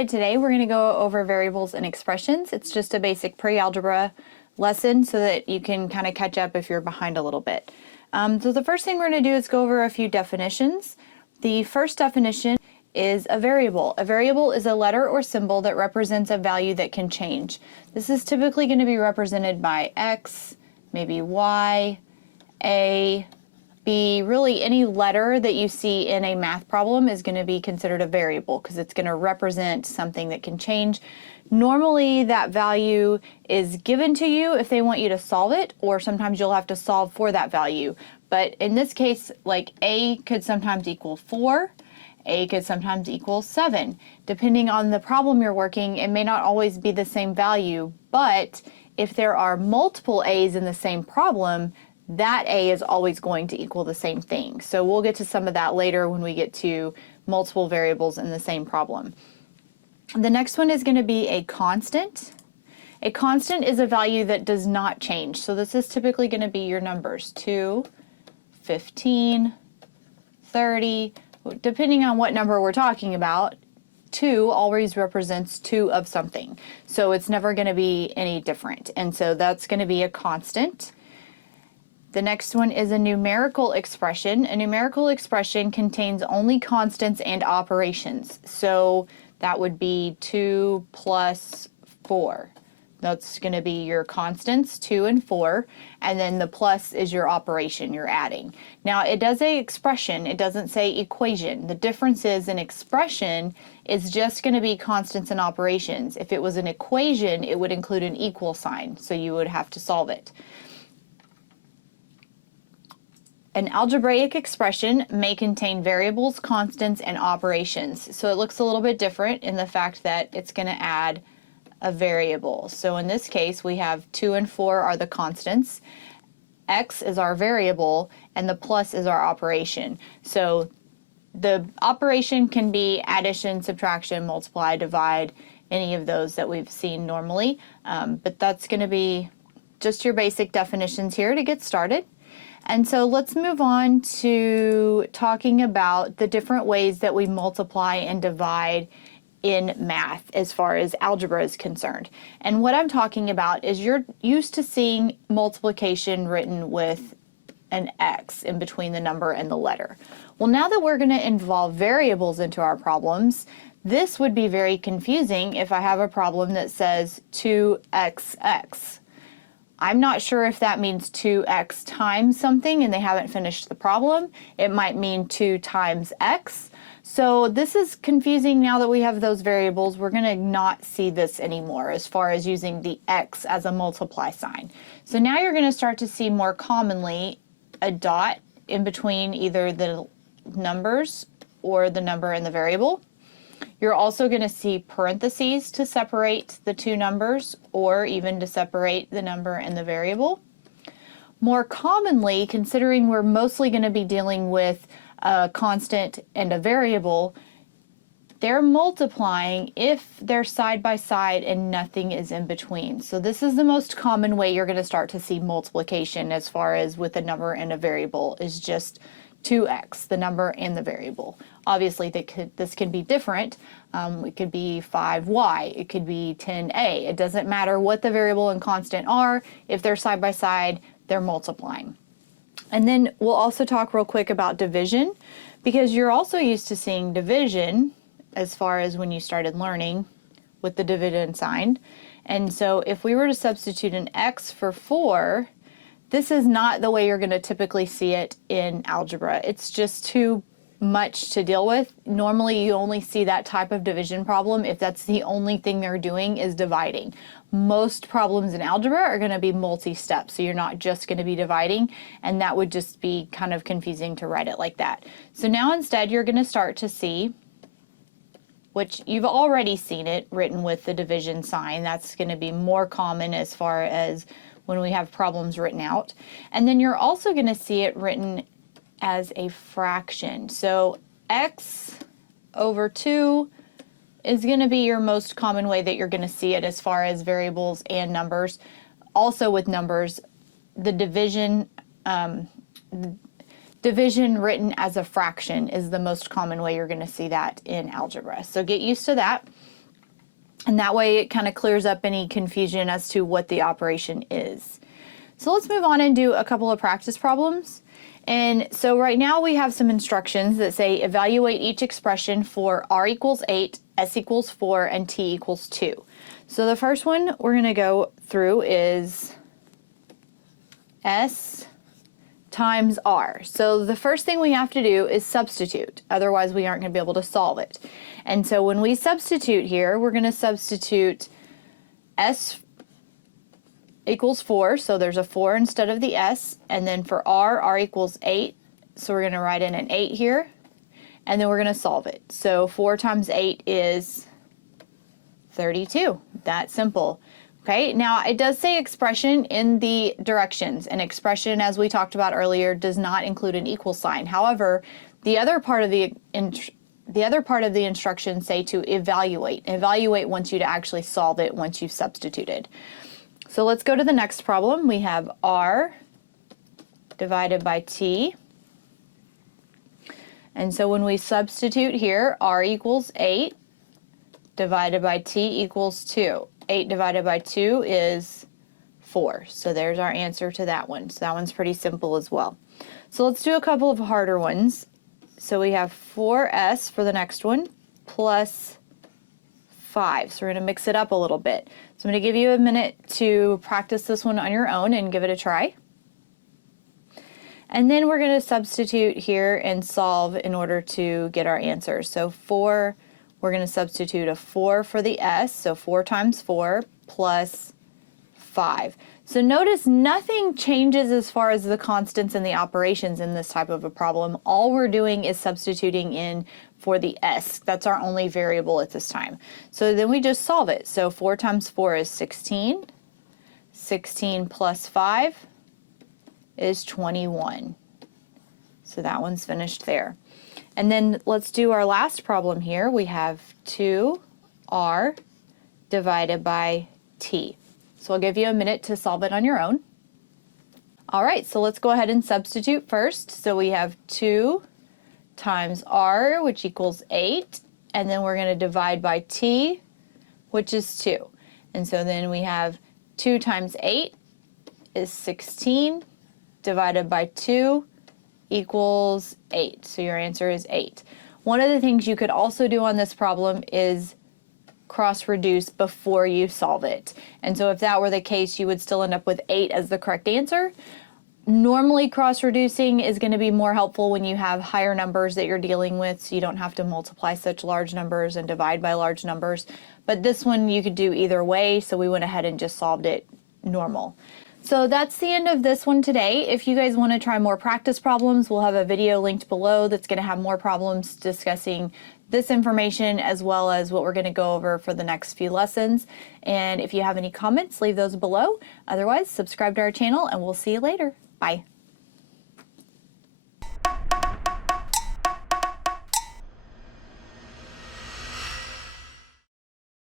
started today, we're going to go over variables and expressions. It's just a basic pre-algebra lesson so that you can kind of catch up if you're behind a little bit. So the first thing we're going to do is go over a few definitions. The first definition is a variable. A variable is a letter or symbol that represents a value that can change. This is typically going to be represented by X, maybe Y, A, B. Really any letter that you see in a math problem is going to be considered a variable because it's going to represent something that can change. Normally that value is given to you if they want you to solve it, or sometimes you'll have to solve for that value. But in this case, like A could sometimes equal 4, A could sometimes equal 7. Depending on the problem you're working, it may not always be the same value, but if there are multiple A's in the same problem, that A is always going to equal the same thing. So we'll get to some of that later when we get to multiple variables in the same problem. The next one is going to be a constant. A constant is a value that does not change. So this is typically going to be your numbers 2, 15, 30, depending on what number we're talking about. 2 always represents 2 of something. So it's never going to be any different. And so that's going to be a constant. The next one is a numerical expression. A numerical expression contains only constants and operations. So that would be 2 plus 4. That's going to be your constants, 2 and 4, and then the plus is your operation, you're adding. Now it does say expression, it doesn't say equation. The difference is an expression is just going to be constants and operations. If it was an equation, it would include an equal sign, so you would have to solve it. An algebraic expression may contain variables, constants, and operations. So it looks a little bit different in the fact that it's going to add a variable. So in this case, we have 2 and 4 are the constants, X is our variable, and the plus is our operation. So the operation can be addition, subtraction, multiply, divide, any of those that we've seen normally. But that's going to be just your basic definitions here to get started. And so let's move on to talking about the different ways that we multiply and divide in math as far as algebra is concerned. And what I'm talking about is you're used to seeing multiplication written with an X in between the number and the letter. Well, now that we're going to involve variables into our problems, this would be very confusing if I have a problem that says 2xx. I'm not sure if that means 2x times something and they haven't finished the problem. It might mean 2 times x. So this is confusing now that we have those variables. We're going to not see this anymore as far as using the x as a multiply sign. So now you're going to start to see more commonly a dot in between either the numbers or the number and the variable. You're also going to see parentheses to separate the two numbers or even to separate the number and the variable. More commonly, considering we're mostly going to be dealing with a constant and a variable, they're multiplying if they're side by side and nothing is in between. So this is the most common way you're going to start to see multiplication as far as with a number and a variable is just 2x, the number and the variable. Obviously, this can be different. It could be 5y, it could be 10a. It doesn't matter what the variable and constant are. If they're side by side, they're multiplying. And then we'll also talk real quick about division, because you're also used to seeing division as far as when you started learning with the dividend sign. And so if we were to substitute an x for 4, this is not the way you're going to typically see it in algebra. It's just too much to deal with. Normally you only see that type of division problem if that's the only thing they're doing is dividing. Most problems in algebra are going to be multi-step, so you're not just going to be dividing, and that would just be kind of confusing to write it like that. So now instead you're going to start to see, which you've already seen it written with the division sign. That's going to be more common as far as when we have problems written out. And then you're also going to see it written as a fraction. So x over 2 is going to be your most common way that you're going to see it as far as variables and numbers. Also with numbers, the division written as a fraction is the most common way you're going to see that in algebra. So get used to that. And that way it kind of clears up any confusion as to what the operation is. So let's move on and do a couple of practice problems. And so right now we have some instructions that say evaluate each expression for r equals 8, s equals 4, and t equals 2. So the first one we're going to go through is s times r. So the first thing we have to do is substitute, otherwise we aren't going to be able to solve it. And so when we substitute here, we're going to substitute s equals 4, so there's a 4 instead of the s, and then for r equals 8, so we're going to write in an 8 here, and then we're going to solve it. So 4 times 8 is 32. That simple. Okay, now it does say expression in the directions, and expression, as we talked about earlier, does not include an equal sign. However, the other part of the instructions say to evaluate. Evaluate wants you to actually solve it once you've substituted. So let's go to the next problem. We have r divided by t. And so when we substitute here, r equals 8 divided by t equals 2. 8 divided by 2 is 4. So there's our answer to that one. So that one's pretty simple as well. So let's do a couple of harder ones. So we have 4s for the next one plus 5. So we're going to mix it up a little bit. So I'm going to give you a minute to practice this one on your own and give it a try. And then we're going to substitute here and solve in order to get our answer. So 4, we're going to substitute a 4 for the s, so 4 times 4 plus 5. So notice nothing changes as far as the constants and the operations in this type of a problem. All we're doing is substituting in for the s. That's our only variable at this time. So then we just solve it. So 4 times 4 is 16. 16 plus 5 is 21. So that one's finished there. And then let's do our last problem here. We have 2r divided by t. So I'll give you a minute to solve it on your own. All right, so let's go ahead and substitute first. So we have 2 times r, which equals 8, and then we're going to divide by t, which is 2. And so then we have 2 times 8 is 16, divided by 2 equals 8. So your answer is 8. One of the things you could also do on this problem is cross-reduce before you solve it. And so if that were the case, you would still end up with 8 as the correct answer. Normally, cross-reducing is going to be more helpful when you have higher numbers that you're dealing with, so you don't have to multiply such large numbers and divide by large numbers. But this one you could do either way, so we went ahead and just solved it normal. So that's the end of this one today. If you guys want to try more practice problems, we'll have a video linked below that's going to have more problems discussing this information as well as what we're going to go over for the next few lessons. And if you have any comments, leave those below. Otherwise, subscribe to our channel and we'll see you later. Bye.